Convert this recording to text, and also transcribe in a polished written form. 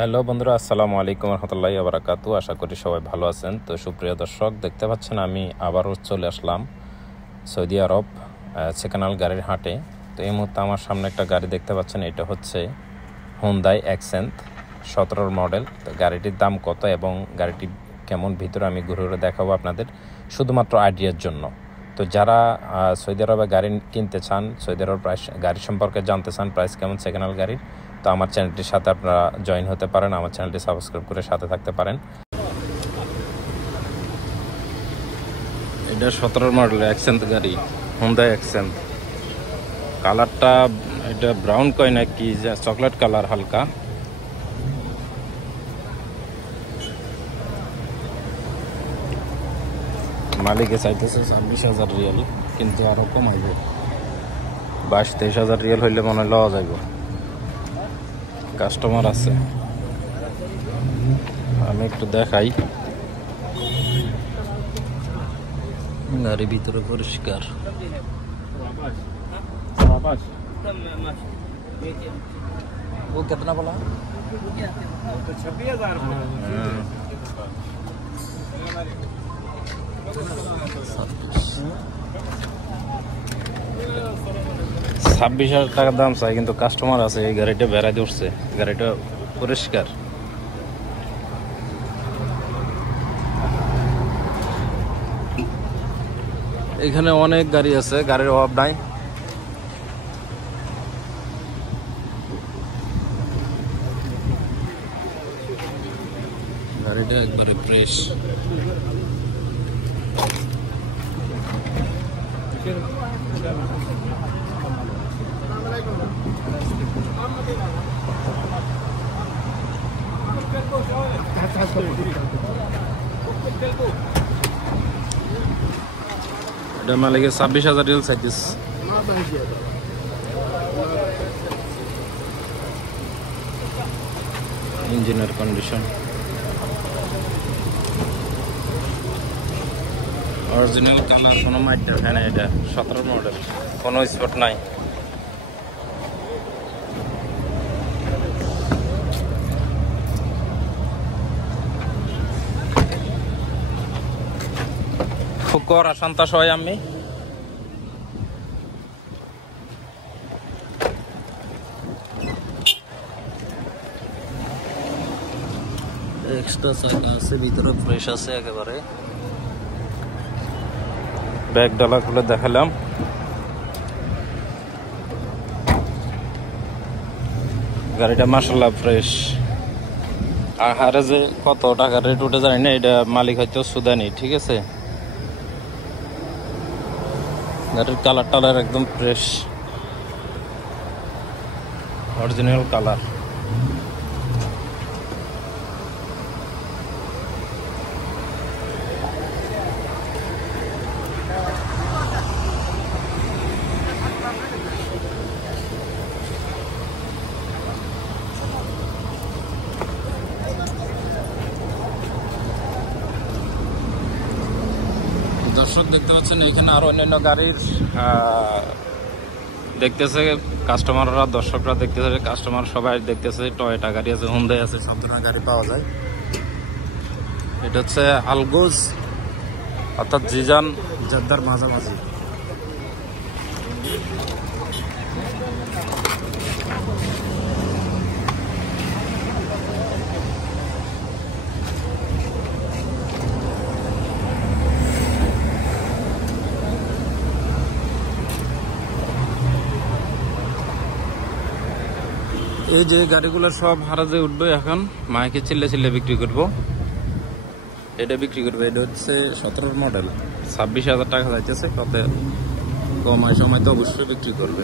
Hello বন্ধুরা, আসসালামু আলাইকুম রহমতুল্লাহি ওয়া বারাকাতুহু। আশা করি সবাই ভালো আছেন। তো সুপ্রিয় দর্শক, দেখতে পাচ্ছেন আমি আবারও চলে আসলাম সৌদি আরব সেকেন্ড হ্যান্ড গাড়ির হাটে। তো এই মুহূর্তে আমার সামনে একটা গাড়ি দেখতে পাচ্ছেন, এটা হচ্ছে হুন্দাই অ্যাকসেন্ট 17 মডেল। তো গাড়িটির দাম কত এবং গাড়িটি কেমন ভিতরে আমি ঘুরে ঘুরে দেখাবো আপনাদের, শুধুমাত্র আইডিয়ার জন্য। তো যারা সৌদি আরবে গাড়ি কিনতে চান, সৌদি আরব প্রাইস গাড়ি সম্পর্কে জানতে চান, প্রাইস কেমন সেকেন্ড হ্যান্ড গাড়ির, তো আমার চ্যানেলটির সাথে আপনারা জয়েন হতে পারেন, আমার চ্যানেলটি সাবস্ক্রাইব করে সাথে থাকতে পারেন। এটা 17 মডেল অ্যাকসেন্ট গাড়ি, হুন্দাই অ্যাকসেন্ট। কালারটা এটা ব্রাউন কয় না কি, চকলেট কালার হালকা। মালিকে চাইতেছে 26,000 রিয়াল, কিন্তু আরো কমাইব, 22-23,000 রিয়াল হইলে মনে হয় লওয়া যাইব। কাস্টমার আছে, আমি একটু দেখাই। গাড়ি ভিতরে পরিষ্কার। वो कितना बोला? 26,000। 26,000 টাকা দাম চাই, কিন্তু কাস্টমার আছে। এই গাড়িটা বেড়াইতে উঠছে, গাড়িটা পরিষ্কার। এখানে অনেক গাড়ি আছে, গাড়ির অভাব নাই। গাড়িটা একবারে ফ্রেশ। এটা মালিকের 26,000 রিয়াল চাইতিস। ইঞ্জিনের কন্ডিশন অরিজিনাল কালার, কোনো মাইটার হয় না। এটা 17 মডেল, কোনো স্পট নাই। ফুকর আসান্তা সবাই আমি এক্সট্রা চাকা আছে, ভিতরে ফ্রেশ আছে একেবারে। ব্যাগ ডালা খুলে দেখালাম। গাড়িটা মাশাআল্লাহ ফ্রেশ। আহারে যে কত টাকা রেট উঠে জানি না, এটা মালিক হয়তো সুদানি, ঠিক আছে। গাড়ির কালার টালার একদম ফ্রেশ, অরিজিনাল কালার। দর্শক দেখতে পাচ্ছেন এখানে আরো অন্যান্য গাড়ির দেখতেছে কাস্টমাররা, দর্শকরা দেখতেছে, কাস্টমার সবাই দেখতেছে। টয়োটা গাড়ি আছে, হুন্দাই আছে, সব ধরনের গাড়ি পাওয়া যায়। এটা হচ্ছে আলগোজ, অর্থাৎ জিজান জেদ্দার মাঝামাঝি। এই যে গাড়িগুলো সব হারাজে উঠবে, এখন মাইকে চিল্লে চিল্লে বিক্রি করবো। এটা বিক্রি করবে, এটা হচ্ছে 17 মডেল, 26,000 টাকা যাইতেছে। কত কমায় সময় তো অবশ্যই বিক্রি করবে।